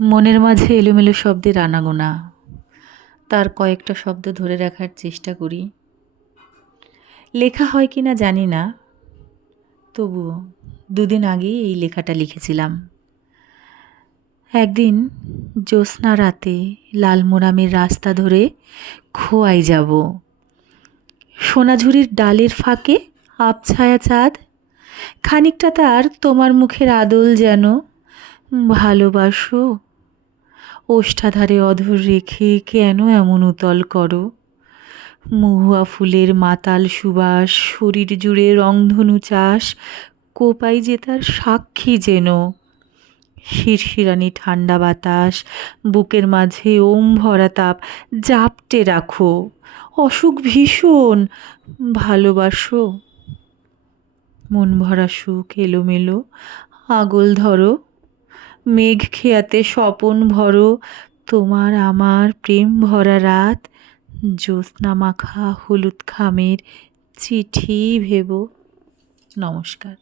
মনের মাঝে এলোমেলো শব্দের আনাগোনা, তার কয়েকটা শব্দ ধরে রাখার চেষ্টা করি। লেখা হয় কি না জানি না, তবুও দুদিন আগেই এই লেখাটা লিখেছিলাম। একদিন জ্যোৎস্না রাতে লালমোড়ামের রাস্তা ধরে খোয়াই যাব। সোনাঝুরির ডালের ফাঁকে আবছায়া চাঁদ, খানিকটা তার তোমার মুখের আদল যেন। ভালোবাসো, ওষ্ঠাধারে অধর রেখে কেন এমন উতল করো? মহুয়া ফুলের মাতাল সুবাস, শরীর জুড়ে রংধনু চাষ, কোপাই যে তার সাক্ষী যেন। শিরশিরানি ঠান্ডা বাতাস, বুকের মাঝে ওম ভরা তাপ, জাপটে রাখো। অসুখ ভীষণ, ভালোবাসো। মন ভরা সুখ এলোমেলো, আগল ধরো। মেঘ খেয়াতে স্বপন ভরো, তোমার আমার প্রেম ভরা রাত। জ্যোৎস্না মাখা হলুদ খামের চিঠি ভেবো। নমস্কার।